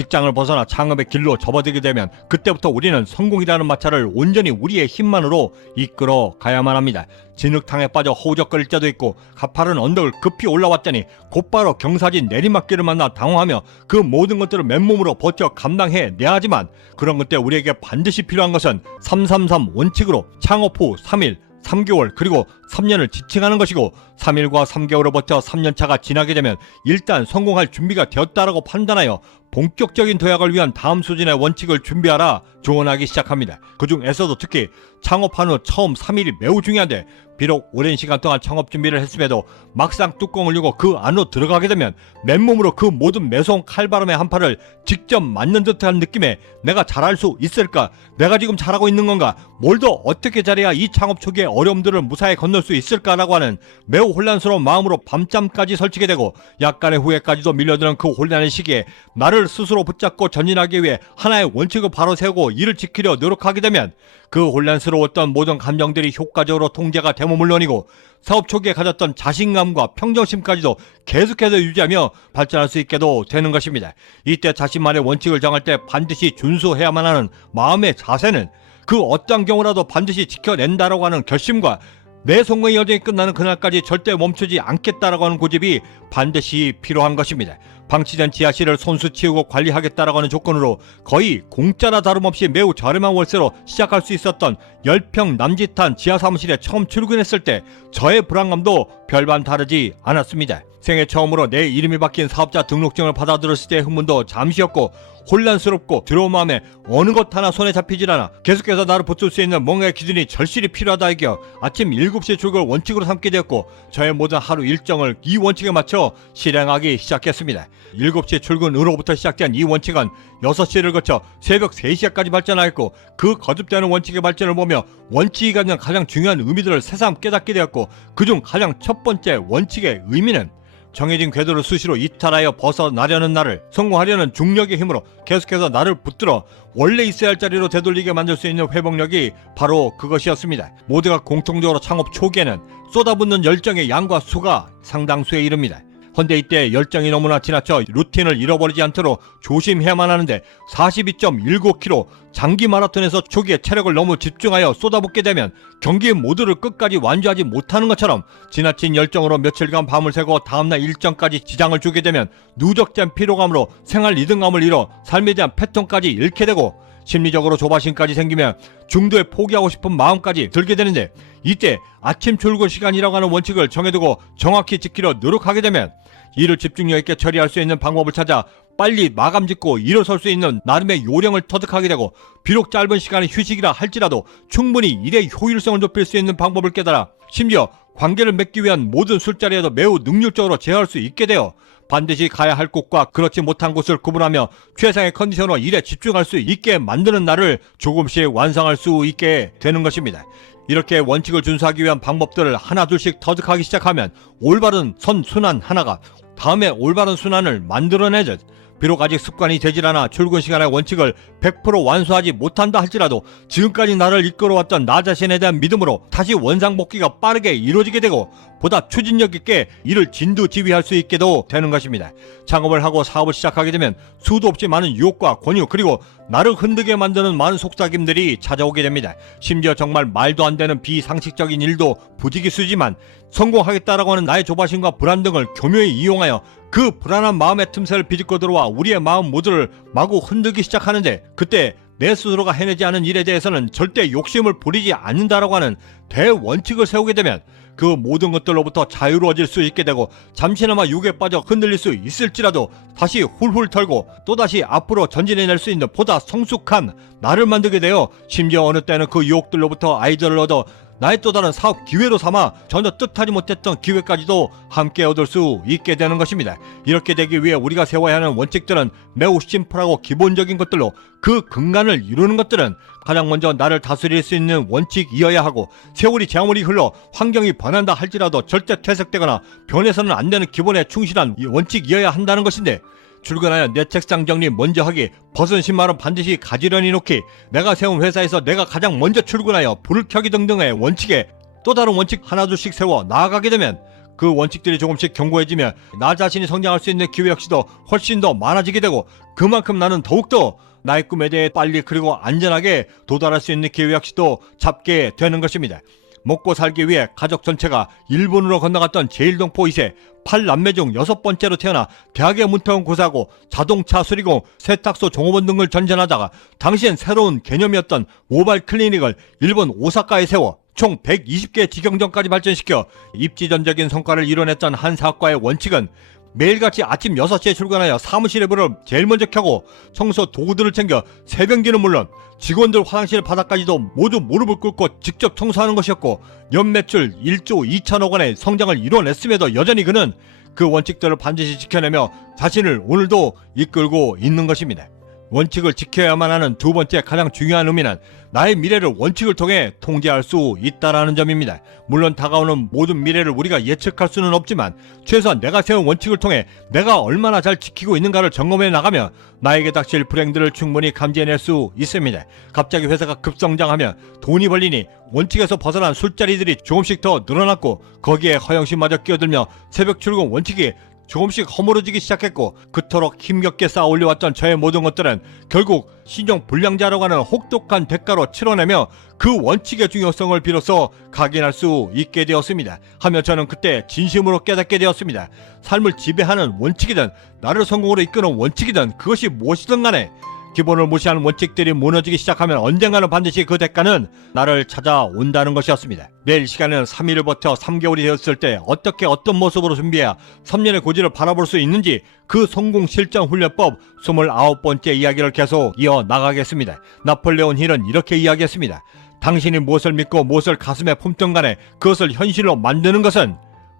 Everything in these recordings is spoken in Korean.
직장을 벗어나 창업의 길로 접어들게 되면 그때부터 우리는 성공이라는 마차를 온전히 우리의 힘만으로 이끌어 가야만 합니다. 진흙탕에 빠져 허우적거릴 때도 있고 가파른 언덕을 급히 올라왔더니 곧바로 경사진 내리막길을 만나 당황하며 그 모든 것들을 맨몸으로 버텨 감당해내야 하지만 그런 그때 우리에게 반드시 필요한 것은 333 원칙으로 창업 후 3일 3개월 그리고 3년을 지칭하는 것이고 3일과 3개월을 버텨 3년차가 지나게 되면 일단 성공할 준비가 되었다라고 판단하여 본격적인 도약을 위한 다음 수준의 원칙을 준비하라 조언하기 시작합니다. 그 중에서도 특히 창업한 후 처음 3일이 매우 중요한데 비록 오랜 시간 동안 창업 준비를 했음에도 막상 뚜껑을 열고 그 안으로 들어가게 되면 맨몸으로 그 모든 매서운 칼바람의 한파를 직접 맞는 듯한 느낌에 내가 잘할 수 있을까? 내가 지금 잘하고 있는 건가? 뭘 더 어떻게 잘해야 이 창업 초기의 어려움들을 무사히 건널 수 있을까라고 하는 매우 혼란스러운 마음으로 밤잠까지 설치게 되고 약간의 후회까지도 밀려드는 그 혼란의 시기에 나를 스스로 붙잡고 전진하기 위해 하나의 원칙을 바로 세우고 이를 지키려 노력하게 되면 그 혼란스러웠던 모든 감정들이 효과적으로 통제가 되면 물론이고 사업 초기에 가졌던 자신감과 평정심까지도 계속해서 유지하며 발전할 수 있게도 되는 것입니다. 이때 자신만의 원칙을 정할 때 반드시 준수해야만 하는 마음의 자세는 그 어떠한 경우라도 반드시 지켜낸다라고 하는 결심과 내 성공의 여정이 끝나는 그날까지 절대 멈추지 않겠다라고 하는 고집이 반드시 필요한 것입니다. 방치된 지하실을 손수 치우고 관리하겠다라고 하는 조건으로 거의 공짜나 다름없이 매우 저렴한 월세로 시작할 수 있었던 10평 남짓한 지하 사무실에 처음 출근했을 때 저의 불안감도 별반 다르지 않았습니다. 생애 처음으로 내 이름이 박힌 사업자 등록증을 받아들였을 때의 흥분도 잠시였고 혼란스럽고 두려운 마음에 어느 것 하나 손에 잡히질 않아 계속해서 나를 붙들 수 있는 뭔가의 기준이 절실히 필요하다 하기에 아침 7시 출근을 원칙으로 삼게 되었고 저의 모든 하루 일정을 이 원칙에 맞춰 실행하기 시작했습니다. 7시 출근으로부터 시작된 이 원칙은 6시를 거쳐 새벽 3시까지 발전하였고 그 거듭되는 원칙의 발전을 보며 원칙이 갖는 가장 중요한 의미들을 새삼 깨닫게 되었고 그중 가장 첫 번째 원칙의 의미는 정해진 궤도를 수시로 이탈하여 벗어나려는 나를 성공하려는 중력의 힘으로 계속해서 나를 붙들어 원래 있어야 할 자리로 되돌리게 만들 수 있는 회복력이 바로 그것이었습니다. 모두가 공통적으로 창업 초기에는 쏟아붓는 열정의 양과 수가 상당수에 이릅니다. 헌데 이때 열정이 너무나 지나쳐 루틴을 잃어버리지 않도록 조심해야만 하는데 42.19km 장기 마라톤에서 초기에 체력을 너무 집중하여 쏟아붓게 되면 경기의 모두를 끝까지 완주하지 못하는 것처럼 지나친 열정으로 며칠간 밤을 새고 다음날 일정까지 지장을 주게 되면 누적된 피로감으로 생활 리듬감을 잃어 삶에 대한 패턴까지 잃게 되고 심리적으로 조바심까지 생기면 중도에 포기하고 싶은 마음까지 들게 되는데 이때 아침 출근 시간이라고 하는 원칙을 정해두고 정확히 지키려 노력하게 되면 일을 집중력 있게 처리할 수 있는 방법을 찾아 빨리 마감 짓고 일어설 수 있는 나름의 요령을 터득하게 되고 비록 짧은 시간의 휴식이라 할지라도 충분히 일의 효율성을 높일 수 있는 방법을 깨달아 심지어 관계를 맺기 위한 모든 술자리에도 매우 능률적으로 제어할 수 있게 되어 반드시 가야 할 곳과 그렇지 못한 곳을 구분하며 최상의 컨디션으로 일에 집중할 수 있게 만드는 나를 조금씩 완성할 수 있게 되는 것입니다. 이렇게 원칙을 준수하기 위한 방법들을 하나둘씩 터득하기 시작하면 올바른 선순환 하나가 다음에 올바른 순환을 만들어내듯 비록 아직 습관이 되질 않아 출근 시간의 원칙을 100% 완수하지 못한다 할지라도 지금까지 나를 이끌어왔던 나 자신에 대한 믿음으로 다시 원상복귀가 빠르게 이루어지게 되고 보다 추진력 있게 이를 진두지휘할 수 있게도 되는 것입니다. 창업을 하고 사업을 시작하게 되면 수도 없이 많은 유혹과 권유 그리고 나를 흔들게 만드는 많은 속삭임들이 찾아오게 됩니다. 심지어 정말 말도 안 되는 비상식적인 일도 부지기수지만 성공하겠다라고 하는 나의 조바심과 불안 등을 교묘히 이용하여 그 불안한 마음의 틈새를 비집고 들어와 우리의 마음 모두를 마구 흔들기 시작하는데 그때 내 스스로가 해내지 않은 일에 대해서는 절대 욕심을 부리지 않는다라고 하는 대원칙을 세우게 되면 그 모든 것들로부터 자유로워질 수 있게 되고 잠시나마 유혹에 빠져 흔들릴 수 있을지라도 다시 훌훌 털고 또다시 앞으로 전진해낼 수 있는 보다 성숙한 나를 만들게 되어 심지어 어느 때는 그 유혹들로부터 아이디어를 얻어 나의 또 다른 사업 기회로 삼아 전혀 뜻하지 못했던 기회까지도 함께 얻을 수 있게 되는 것입니다. 이렇게 되기 위해 우리가 세워야 하는 원칙들은 매우 심플하고 기본적인 것들로 그 근간을 이루는 것들은 가장 먼저 나를 다스릴 수 있는 원칙이어야 하고 세월이 아무리 흘러 환경이 변한다 할지라도 절대 퇴색되거나 변해서는 안 되는 기본에 충실한 원칙이어야 한다는 것인데 출근하여 내 책상 정리 먼저 하기, 벗은 신발은 반드시 가지런히 놓기, 내가 세운 회사에서 내가 가장 먼저 출근하여 불을 켜기 등등의 원칙에 또 다른 원칙 하나둘씩 세워 나아가게 되면 그 원칙들이 조금씩 견고해지며 나 자신이 성장할 수 있는 기회 역시도 훨씬 더 많아지게 되고 그만큼 나는 더욱더 나의 꿈에 대해 빨리 그리고 안전하게 도달할 수 있는 기회 역시도 잡게 되는 것입니다. 먹고 살기 위해 가족 전체가 일본으로 건너갔던 제일동포 2세 8남매 중 6번째로 태어나 대학의 문턱은 고사하고 자동차 수리공, 세탁소 종업원 등을 전전하다가 당시엔 새로운 개념이었던 모바일 클리닉을 일본 오사카에 세워 총 120개 직영점까지 발전시켜 입지전적인 성과를 이뤄냈던 한 사업가의 원칙은 매일같이 아침 6시에 출근하여 사무실의 불을 제일 먼저 켜고 청소 도구들을 챙겨 새변기는 물론 직원들 화장실 바닥까지도 모두 무릎을 꿇고 직접 청소하는 것이었고, 연매출 1조 2천억 원의 성장을 이뤄냈음에도 여전히 그는 그 원칙들을 반드시 지켜내며 자신을 오늘도 이끌고 있는 것입니다. 원칙을 지켜야만 하는 두 번째 가장 중요한 의미는 나의 미래를 원칙을 통해 통제할 수 있다라는 점입니다. 물론 다가오는 모든 미래를 우리가 예측할 수는 없지만 최소한 내가 세운 원칙을 통해 내가 얼마나 잘 지키고 있는가를 점검해 나가며 나에게 닥칠 불행들을 충분히 감지해낼 수 있습니다. 갑자기 회사가 급성장하면 돈이 벌리니 원칙에서 벗어난 술자리들이 조금씩 더 늘어났고, 거기에 허영심마저 끼어들며 새벽 출근 원칙이 조금씩 허물어지기 시작했고, 그토록 힘겹게 쌓아 올려왔던 저의 모든 것들은 결국 신용 불량자라고 하는 혹독한 대가로 치러내며 그 원칙의 중요성을 비로소 각인할 수 있게 되었습니다. 하며 저는 그때 진심으로 깨닫게 되었습니다. 삶을 지배하는 원칙이든 나를 성공으로 이끄는 원칙이든 그것이 무엇이든 간에 기본을 무시하는 원칙들이 무너지기 시작하면 언젠가는 반드시 그 대가는 나를 찾아온다는 것이었습니다. 내일 시간은 3일을 버텨 3개월이 되었을 때 어떻게 어떤 모습으로 준비해야 3년의 고지를 바라볼 수 있는지 그 성공 실전 훈련법 29번째 이야기를 계속 이어나가겠습니다. 나폴레온 힐은 이렇게 이야기했습니다. 당신이 무엇을 믿고 무엇을 가슴에 품든 간에 그것을 현실로 만드는 것은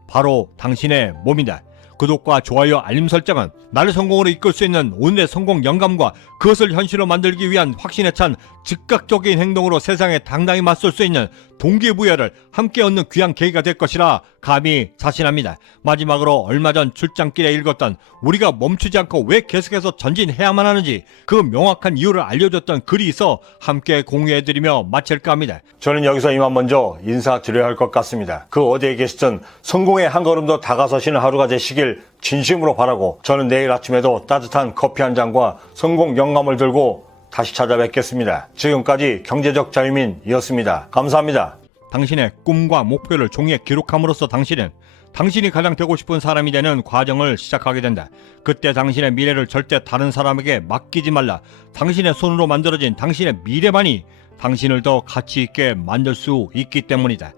바로 당신의 몸이다. 구독과 좋아요, 알림 설정은 나를 성공으로 이끌 수 있는 오늘의 성공 영감과 그것을 현실로 만들기 위한 확신에 찬 즉각적인 행동으로 세상에 당당히 맞설 수 있는 동기부여를 함께 얻는 귀한 계기가 될 것이라 감히 자신합니다. 마지막으로 얼마 전 출장길에 읽었던 우리가 멈추지 않고 왜 계속해서 전진해야만 하는지 그 명확한 이유를 알려줬던 글이 있어 함께 공유해드리며 마칠까 합니다. 저는 여기서 이만 먼저 인사드려야 할 것 같습니다. 그 어디에 계시든 성공의 한 걸음 더 다가서시는 하루가 되시길 진심으로 바라고, 저는 내일 아침에도 따뜻한 커피 한 잔과 성공 영감을 들고 다시 찾아뵙겠습니다. 지금까지 경제적 자유민이었습니다. 감사합니다. 당신의 꿈과 목표를 종이에 기록함으로써 당신이 가장 되고 싶은 사람이 되는 과정을 시작하게 된다. 그때 당신의 미래를 절대 다른 사람에게 맡기지 말라. 당신의 손으로 만들어진 당신의 미래만이 당신을 더 가치 있게 만들 수 있기 때문이다.